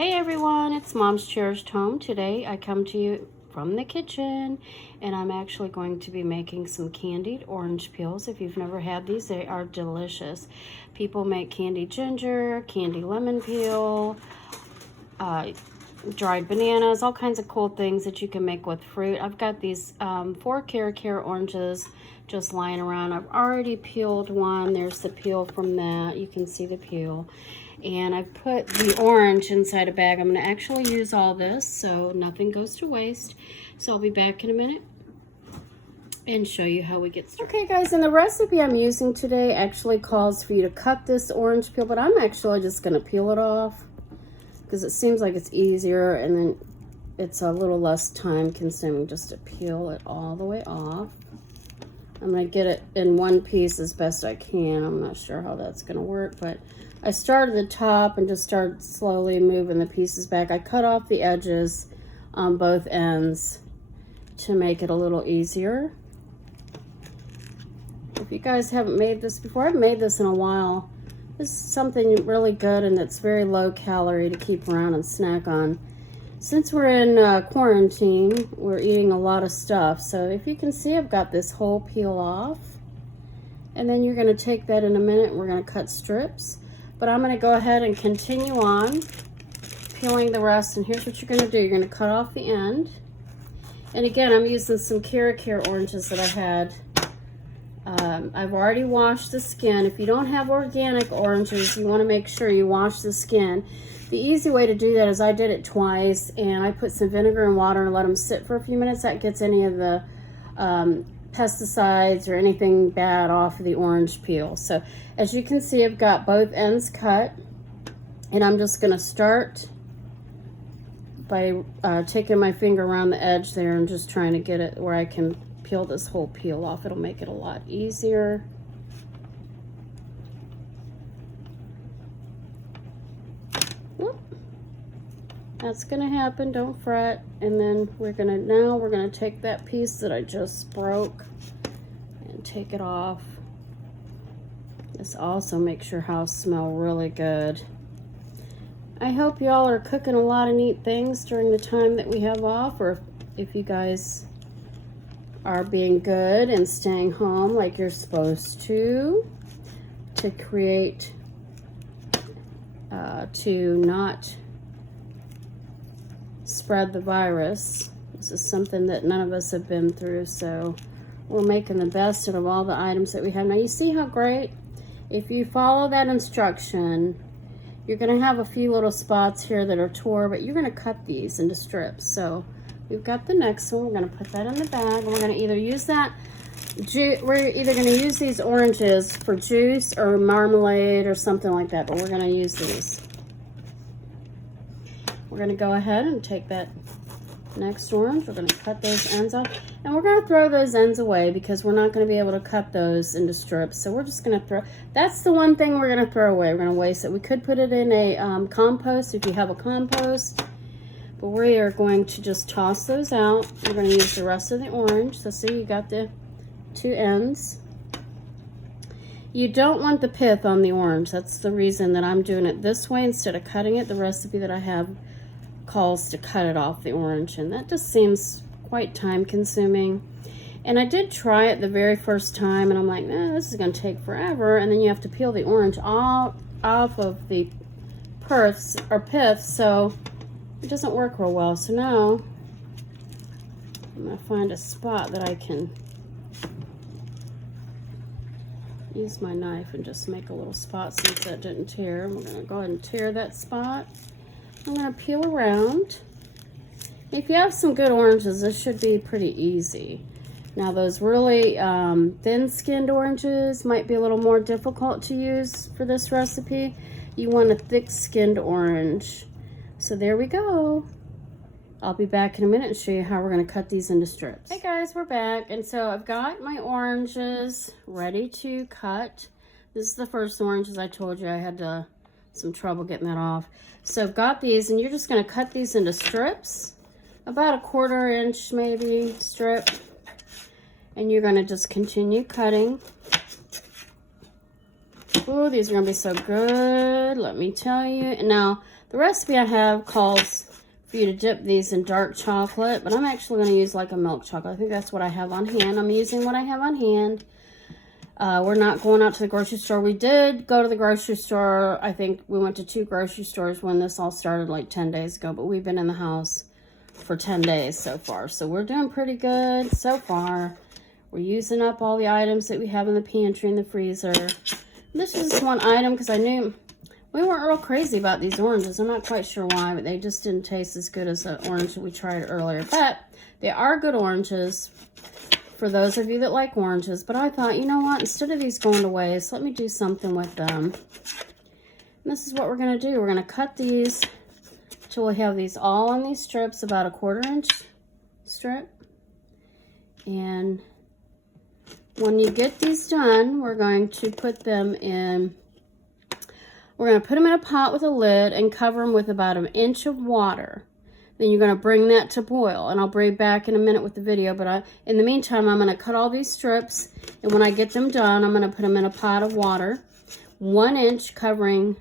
Hey everyone, it's Mom's Cherished Home. Today I come to you from the kitchen and I'm actually going to be making some candied orange peels. If you've never had these, they are delicious. People make candied ginger, candy lemon peel, dried bananas, all kinds of cool things that you can make with fruit. I've got these 4 Cara oranges just lying around. I've already peeled one. There's the peel from that. You can see the peel. And I put the orange inside a bag. I'm going to actually use all this so nothing goes to waste. So I'll be back in a minute and show you how we get started. Okay guys, and the recipe I'm using today actually calls for you to cut this orange peel, but I'm actually just going to peel it off because it seems like it's easier and then it's a little less time consuming just to peel it all the way off. I'm going to get it in one piece as best I can. I'm not sure how that's going to work, but I started at the top and just started slowly moving the pieces back. I cut off the edges on both ends to make it a little easier. If you guys haven't made this before, I've made this in a while. This is something really good and it's very low calorie to keep around and snack on. Since we're in quarantine, we're eating a lot of stuff. So if you can see, I've got this whole peel off. And then you're going to take that in a minute and we're going to cut strips. But I'm going to go ahead and continue on peeling the rest. And here's what you're going to do. You're going to cut off the end. And again, I'm using some Cara oranges that I had. I've already washed the skin. If you don't have organic oranges, you want to make sure you wash the skin. The easy way to do that is I did it twice. And I put some vinegar and water and let them sit for a few minutes. That gets any of the pesticides or anything bad off of the orange peel. So as you can see, I've got both ends cut, and I'm just going to start by taking my finger around the edge there and just trying to get it where I can peel this whole peel off. It'll make it a lot easier. Whoop. That's going to happen, don't fret. And then we're going to take that piece that I just broke and take it off. This also makes your house smell really good. I hope y'all are cooking a lot of neat things during the time that we have off, or if you guys are being good and staying home like you're supposed to create, to not spread the virus. This is something that none of us have been through, so we're making the best out of all the items that we have. Now you see how great? If you follow that instruction, you're going to have a few little spots here that are tore, but you're going to cut these into strips. So we've got the next one. We're going to put that in the bag, and we're going to either use that we're either going to use these oranges for juice or marmalade or something like that, but we're going to use these. We're going to go ahead and take that next orange. We're going to cut those ends off, and we're going to throw those ends away because we're not going to be able to cut those into strips. So we're just going to throw, that's the one thing we're going to throw away. We're going to waste it. We could put it in a compost if you have a compost, but we are going to just toss those out. We're going to use the rest of the orange. So see, you got the two ends. You don't want the pith on the orange. That's the reason that I'm doing it this way instead of cutting it. The recipe that I have calls to cut it off the orange, and that just seems quite time consuming. And I did try it the very first time, and I'm like, this is going to take forever. And then you have to peel the orange all off of the pith, so it doesn't work real well. So now I'm going to find a spot that I can use my knife and just make a little spot since that didn't tear. We're going to go ahead and tear that spot. I'm going to peel around. If you have some good oranges, this should be pretty easy. Now those really thin-skinned oranges might be a little more difficult to use for this recipe. You want a thick-skinned orange. So there we go. I'll be back in a minute and show you how we're going to cut these into strips. Hey guys, we're back. And so I've got my oranges ready to cut. This is the first orange, as I told you. I had some trouble getting that off. So I've got these, and you're just going to cut these into strips, about a 1/4 inch maybe strip, and you're going to just continue cutting. Ooh, these are going to be so good, let me tell you. And now The recipe I have calls for you to dip these in dark chocolate, but I'm actually going to use like a milk chocolate. I think that's what I have on hand. I'm using what I have on hand. We're not going out to the grocery store. We did go to the grocery store. I think we went to 2 grocery stores when this all started like 10 days ago, but we've been in the house for 10 days so far. So we're doing pretty good so far. We're using up all the items that we have in the pantry and the freezer. This is just one item because I knew we weren't real crazy about these oranges. I'm not quite sure why, but they just didn't taste as good as the orange that we tried earlier. But they are good oranges for those of you that like oranges. But I thought, you know what? Instead of these going to waste, let me do something with them. And this is what we're going to do. We're going to cut these till we have these all on these strips, about a 1/4 inch strip. And when you get these done, we're going to put them in... We're going to put them in a pot with a lid and cover them with about 1 inch of water. Then you're going to bring that to boil. And I'll bring back in a minute with the video. But in the meantime, I'm going to cut all these strips. And when I get them done, I'm going to put them in a pot of water. 1 inch covering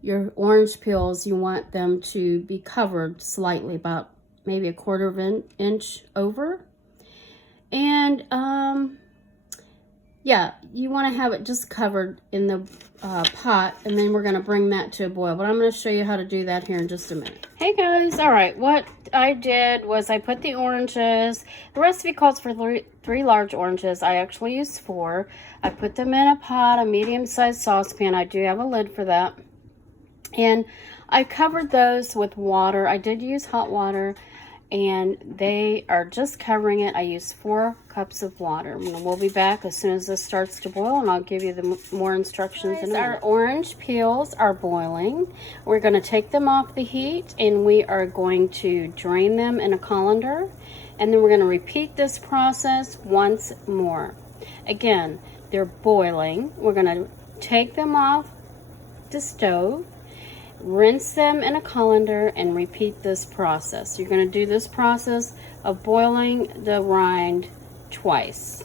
your orange peels. You want them to be covered slightly, about maybe a 1/4 inch over. And yeah, you want to have it just covered in the pot, and then we're going to bring that to a boil. But I'm going to show you how to do that here in just a minute. Hey guys, all right, what I did was I put the oranges. The recipe calls for three large oranges. I actually used 4. I put them in a pot, a medium-sized saucepan. I do have a lid for that. And I covered those with water. I did use hot water, and they are just covering it. I used 4 cups of water. We'll be back as soon as this starts to boil, and I'll give you the more instructions in a minute. Our orange peels are boiling. We're going to take them off the heat, and we are going to drain them in a colander, and then we're going to repeat this process once more. Again, they're boiling. We're going to take them off the stove, rinse them in a colander, and repeat this process. You're going to do this process of boiling the rind twice.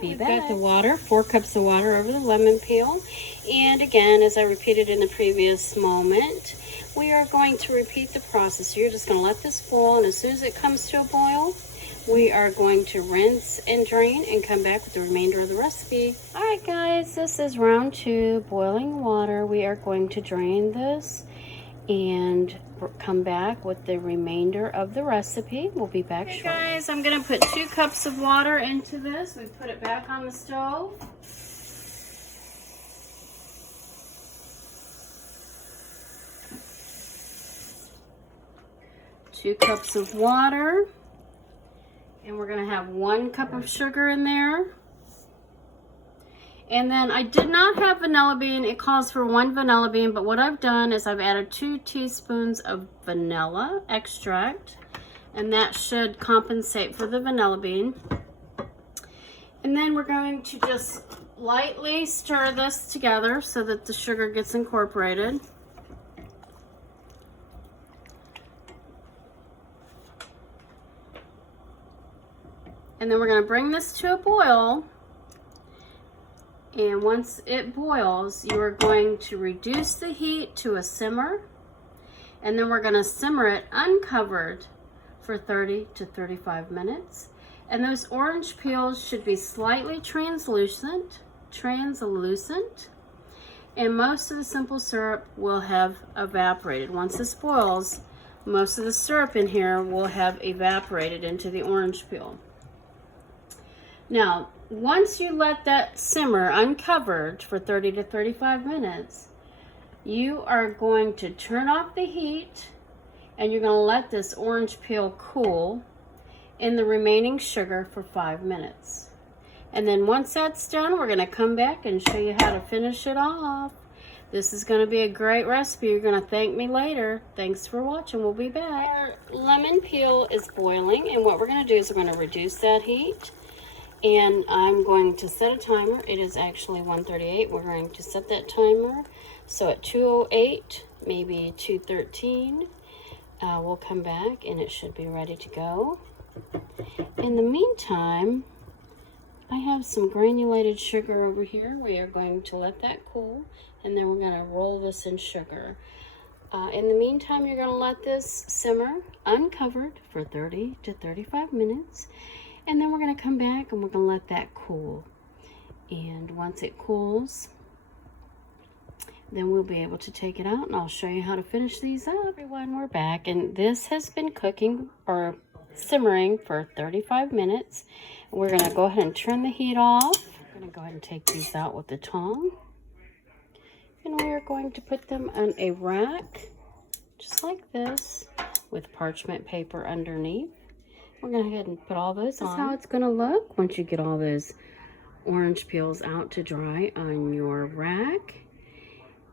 Be back. Got the water, 4 cups of water over the lemon peel. And again, as I repeated in the previous moment, we are going to repeat the process. So you're just going to let this boil, and as soon as it comes to a boil, we are going to rinse and drain and come back with the remainder of the recipe. All right, guys, this is round 2, boiling water. We are going to drain this and come back with the remainder of the recipe. We'll be back shortly. Guys, I'm going to put 2 cups of water into this. We put it back on the stove. Two cups of water. And we're going to have 1 cup of sugar in there. And then I did not have vanilla bean. It calls for 1 vanilla bean, but what I've done is I've added 2 teaspoons of vanilla extract, and that should compensate for the vanilla bean. And then we're going to just lightly stir this together so that the sugar gets incorporated. And then we're going to bring this to a boil. And once it boils, you are going to reduce the heat to a simmer. And then we're going to simmer it uncovered for 30 to 35 minutes. And those orange peels should be slightly translucent. And most of the simple syrup will have evaporated. Once this boils, most of the syrup in here will have evaporated into the orange peel. Now, once you let that simmer uncovered for 30 to 35 minutes, you are going to turn off the heat, and you're going to let this orange peel cool in the remaining sugar for 5 minutes. And then once that's done, we're going to come back and show you how to finish it off. This is going to be a great recipe. You're going to thank me later. Thanks for watching. We'll be back. Our lemon peel is boiling, and what we're going to do is we're going to reduce that heat. And I'm going to set a timer. It is actually 1:38. We're going to set that timer. So at 2:08, maybe 2:13, we'll come back and it should be ready to go. In the meantime, I have some granulated sugar over here. We are going to let that cool, and then we're going to roll this in sugar. In the meantime, you're going to let this simmer uncovered for 30 to 35 minutes. And then we're going to come back and we're going to let that cool. And once it cools, then we'll be able to take it out and I'll show you how to finish these up. Everyone, we're back, and this has been cooking or simmering for 35 minutes. We're going to go ahead and turn the heat off. We're going to go ahead and take these out with the tongue. And we are going to put them on a rack, just like this, with parchment paper underneath. We're going to go ahead and put all those on. This is how it's going to look once you get all those orange peels out to dry on your rack.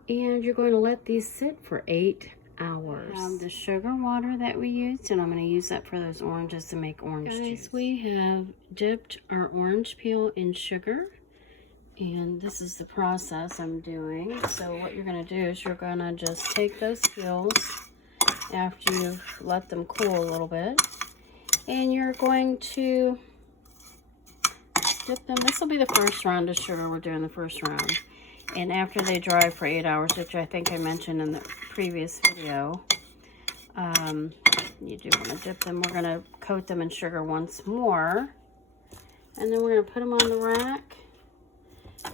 And you're going to let these sit for 8 hours. The sugar water that we used, and I'm going to use that for those oranges to make orange juice. We have dipped our orange peel in sugar. And this is the process I'm doing. So what you're going to do is you're going to just take those peels after you've let them cool a little bit. And you're going to dip them. This will be the first round of sugar. We're doing the first round. And after they dry for 8 hours, which I think I mentioned in the previous video, you do want to dip them. We're going to coat them in sugar once more. And then we're going to put them on the rack.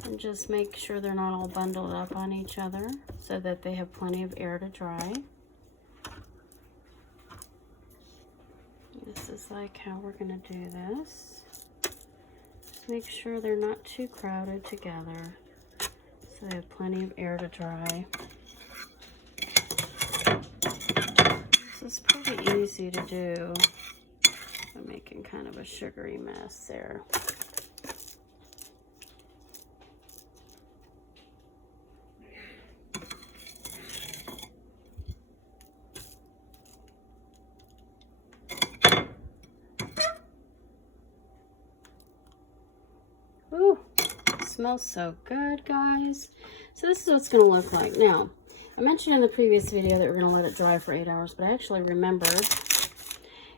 And just make sure they're not all bundled up on each other so that they have plenty of air to dry. This is like how we're going to do this. Just make sure they're not too crowded together so they have plenty of air to dry. This is pretty easy to do. I'm making kind of a sugary mess there. Ooh, it smells so good, guys. So this is what it's going to look like. Now, I mentioned in the previous video that we're going to let it dry for 8 hours, but I actually remembered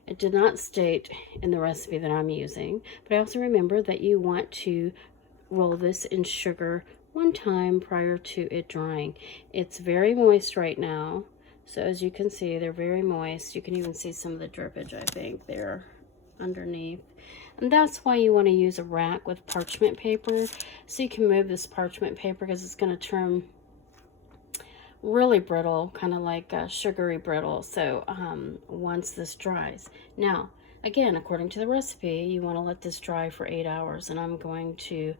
it did not state in the recipe that I'm using. But I also remember that you want to roll this in sugar one time prior to it drying. It's very moist right now. So as you can see, they're very moist. You can even see some of the drippage, I think, there underneath. And that's why you want to use a rack with parchment paper, so you can move this parchment paper because it's going to turn really brittle, kind of like sugary brittle. So once this dries, now again, according to the recipe, you want to let this dry for 8 hours. And I'm going to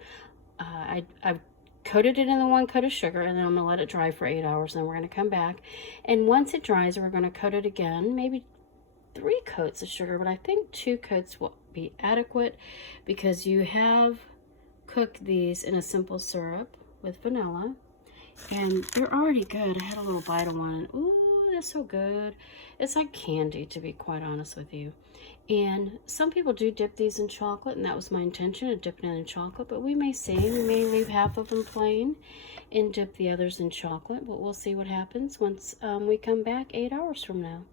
I've coated it in the 1 coat of sugar, and then I'm going to let it dry for 8 hours. And then we're going to come back, and once it dries, we're going to coat it again, maybe 3 coats of sugar, but I think 2 coats will be adequate because you have cooked these in a simple syrup with vanilla, and they're already good. I had a little bite of one, and ooh, they're so good. It's like candy, to be quite honest with you. And some people do dip these in chocolate, and that was my intention, of dipping it in chocolate, but we may see. We may leave half of them plain and dip the others in chocolate, but we'll see what happens once we come back 8 hours from now.